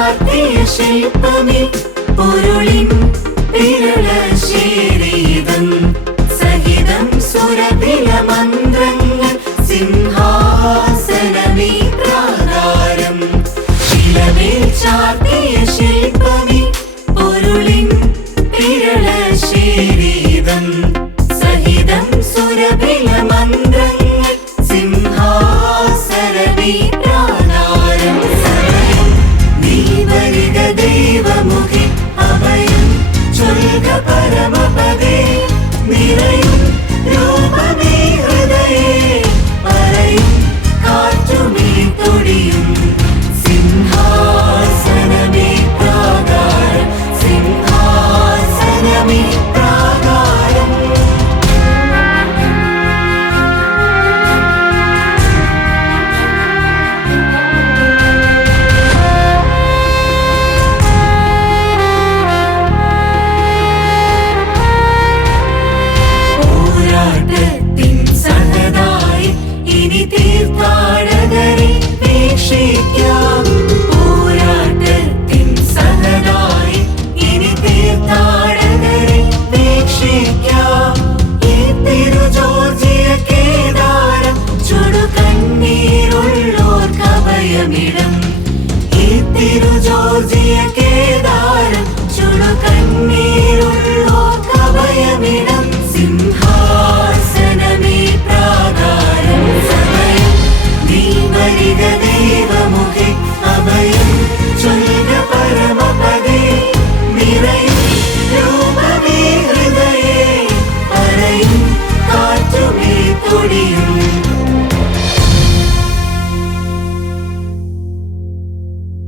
ചാർത്തിയ ശില്പമേ പൊരുളിൻ വിരളശേരീതം സഹിതം സുരഭില മന്ത്രങ്ങൾ സിംഹാസനമേ പ്രാകാരം ശിലമേൽ ചാർത്തിയ ശില്പമേ പൊരുളിൻ വിരളശേരീതം സഹിതം സുരഭില മന്ത്രങ്ങൾ സിംഹാസനമേ പ്രാകാരം നീ വരിക ദൈവമുഖേ അഭയം ചൊൽക പരമപദേ നിറയും രൂപമേ ഹൃദയേ പറയും കാറ്റുമേ തൊടിയും സിംഹാസനമേ പ്രാകാരം സിംഹാസനമേ പ്രാകാരം പോരാട്ടത്തിൻ സഹതായി ഇനി തീർത്ഥാടകരെ വീക്ഷിക്കാം പോരാട്ടത്തിൻ സഹതായി ഇനി തീർത്ഥാടകരെ വീക്ഷിക്കാം ഈ തിരുജോർജിയ കേദാരം ചുടുകണ്ണീരുള്ളോർക്കഭയമിടം ഈ തിരുജോർജിയ കേദാരം ചുടുകണ്ണീരുള്ളോർക്കഭയമിടം